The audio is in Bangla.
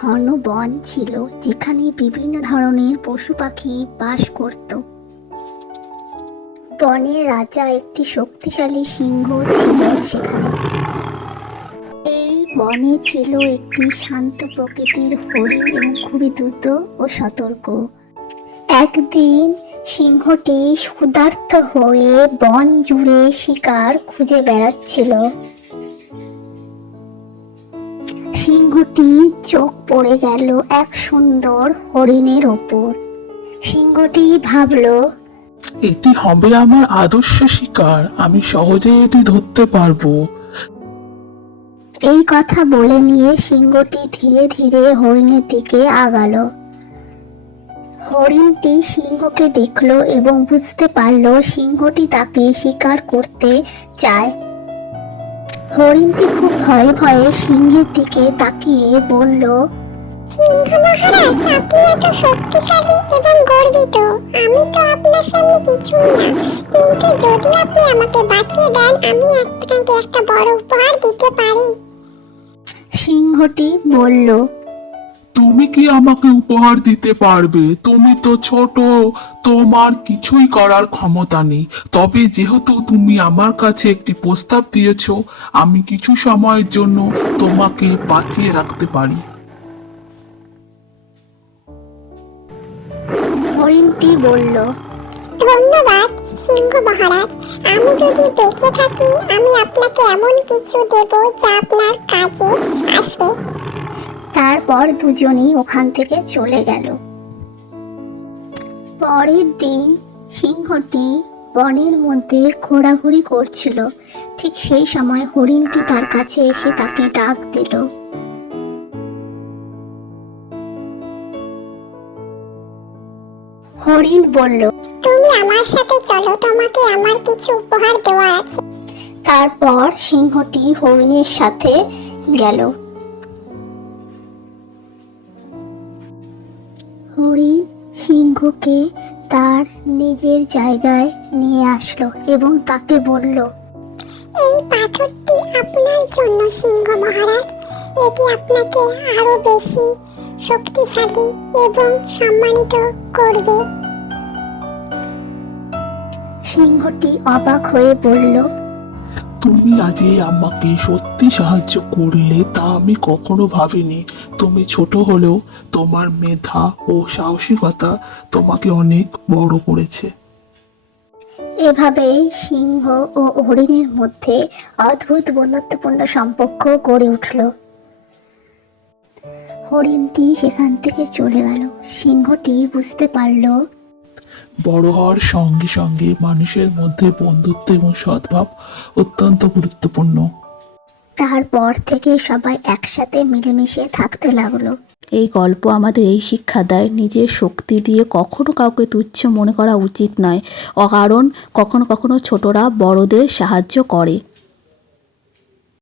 ঘন বন ছিল যেখানে বিভিন্ন ধরনের পশু পাখি বাস করত। বনের রাজা একটি শক্তিশালী সিংহ ছিল সেখানে। এই বনে ছিল একটি শান্ত প্রকৃতির হরিণ এবং খুবই দ্রুত ও সতর্ক। একদিন সিংহটি ক্ষুধার্ত হয়ে বন জুড়ে শিকার খুঁজে বেড়াচ্ছিল। সিংহটি চোখ পড়ে গেল এক সুন্দর হরিণের ওপর। সিংহটি ভাবল, এটি হবে আমার আদর্শ শিকার, আমি সহজে এটি ধরতে পারবো। এই কথা বলে নিয়ে সিংহটি ধীরে ধীরে হরিণের দিকে আগালো। হরিণটি সিংহকে দেখলো এবং বুঝতে পারলো সিংহটি তাকে শিকার করতে চায়। হরিণটি খুব ভয়ে ভয়ে সিংহের দিকে তাকিয়ে বলল, সিংহ মহারাজ, আপনি এত শক্তিশালী এবং গর্বিত, আমি তো আপনার সামনে কিছুই না, কিন্তু যদি আপনি আমাকে বাঁচিয়ে দেন আমি আপনাকে একটা বড় উপহার দিতে পারি। সিংহটি বলল, তুমি কি আমাকে উপহার দিতে পারবে? তুমি তো ছোট, তোমার কিছুই করার ক্ষমতা নেই। তবে যেহেতু তুমি আমার কাছে একটি প্রস্তাব দিয়েছো, আমি কিছু সময়ের জন্য তোমাকে বাঁচিয়ে রাখতে পারি। হরিণটি বলল, ধন্যবাদ সিংহ মহারাজ, আমি যদি বেঁচে থাকি আমি আপনাকে এমন কিছু দেব যা আপনার কাজে আসবে। তারপর দুজনেই ওখান থেকে চলে গেল। পরের দিন সিংহটি বনের মধ্যে ঘোরাঘুরি করছিল। ঠিক সেই সময় হরিণটি তার কাছে এসে তাকে ডাক দিল। হরিণ বলল, তুমি আমার সাথে চলো, তোমাকে আমার কিছু উপহার দেওয়ার আছে। তারপর সিংহটি হরিণের সাথে গেল। হরিণ সিংহকে তার নিজের জায়গায় নিয়ে আসলো এবং তাকে বলল, এই পাথরটি আপনার জন্য সিংহ মহারাজ, এটি আপনাকে আরো বেশি শক্তিশালী এবং সম্মানিত করবে। সিংহটি অবাক হয়ে বলল, তুমি আজ আমাকে সত্যি সাহায্য করলে, তা আমি কখনো ভাবিনি। তুমি ছোট হলেও তোমার মেধা ও সাহসিকতা তোমাকে অনেক বড় করেছে। এভাবেই সিংহ ও হরিণের মধ্যে অদ্ভুত বন্ধুত্বপূর্ণ সম্পর্ক গড়ে উঠল। হরিণটি সেখান থেকে চলে গেল। সিংহটি বুঝতে পারল বড় হওয়ার সঙ্গে সঙ্গে মানুষের মধ্যে বন্ধুত্ব এবং সদ্ভাব অত্যন্ত গুরুত্বপূর্ণ। তারপর থেকে সবাই একসাথে মিলেমিশে থাকতে লাগলো। এই গল্প আমাদের এই শিক্ষা দেয়, নিজের শক্তি দিয়ে কখনো কাউকে তুচ্ছ মনে করা উচিত নয়, কারণ কখনো কখনো ছোটরা বড়দের সাহায্য করে।